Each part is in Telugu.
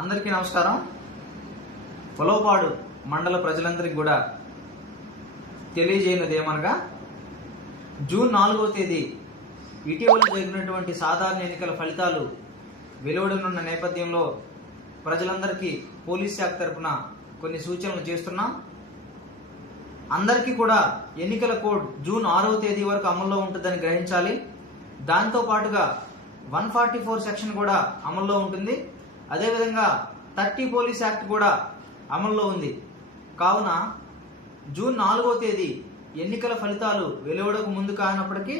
అందరికీ నమస్కారం. పొలవపాడు మండల ప్రజలందరికీ కూడా తెలియజేయనిది ఏమనగా, జూన్ 4వ తేదీ ఇటీవల జరిగినటువంటి సాధారణ ఎన్నికల ఫలితాలు వెలువడనున్న నేపథ్యంలో ప్రజలందరికీ పోలీస్ శాఖ తరపున కొన్ని సూచనలు చేస్తున్నాం. అందరికీ కూడా ఎన్నికల కోడ్ జూన్ 6వ తేదీ వరకు అమల్లో ఉంటుందని గ్రహించాలి. దాంతో పాటుగా 144 సెక్షన్ కూడా అమల్లో ఉంటుంది. అదేవిధంగా 30 పోలీస్ యాక్ట్ కూడా అమల్లో ఉంది. కావున జూన్ 4వ తేదీ ఎన్నికల ఫలితాలు వెలువడకు ముందు కానప్పటికీ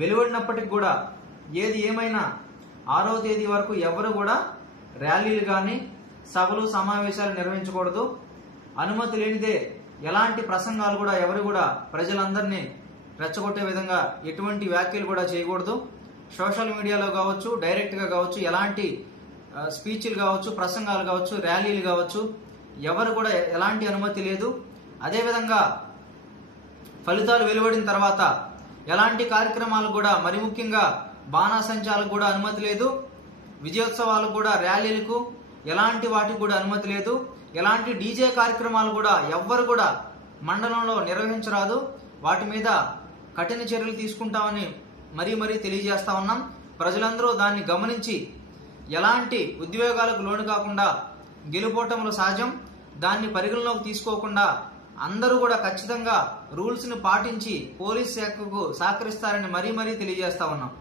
వెలువడినప్పటికీ కూడా ఏది ఏమైనా 6వ తేదీ వరకు ఎవరు కూడా ర్యాలీలు కానీ సభలు సమావేశాలు నిర్వహించకూడదు. అనుమతి లేనిదే ఎలాంటి ప్రసంగాలు కూడా ఎవరు కూడా ప్రజలందరినీ రెచ్చగొట్టే విధంగా ఎటువంటి వ్యాఖ్యలు కూడా చేయకూడదు. సోషల్ మీడియాలో కావచ్చు, డైరెక్ట్గా కావచ్చు, ఎలాంటి స్పీచ్లు కావచ్చు, ప్రసంగాలు కావచ్చు, ర్యాలీలు కావచ్చు, ఎవరు కూడా ఎలాంటి అనుమతి లేదు. అదేవిధంగా ఫలితాలు వెలువడిన తర్వాత ఎలాంటి కార్యక్రమాలు కూడా, మరి ముఖ్యంగా బాణాసంచాలకు కూడా అనుమతి లేదు. విజయోత్సవాలకు కూడా, ర్యాలీలకు ఎలాంటి వాటికి కూడా అనుమతి లేదు. ఎలాంటి డీజే కార్యక్రమాలు కూడా ఎవ్వరు కూడా మండలంలో నిర్వహించరాదు. వాటి మీద కఠిన చర్యలు తీసుకుంటామని మరీ తెలియజేస్తా ఉన్నాం. ప్రజలందరూ దాన్ని గమనించి ఎలాంటి ఉద్వేగాలకు లోను కాకుండా, గెలుపోటములు సహజం, దాన్ని పరిగణలోకి తీసుకోకుండా అందరూ కూడా ఖచ్చితంగా రూల్స్ ని పాటించి పోలీస్ శాఖకు సహకరిస్తారని మరీ తెలియజేస్తా ఉన్నాం.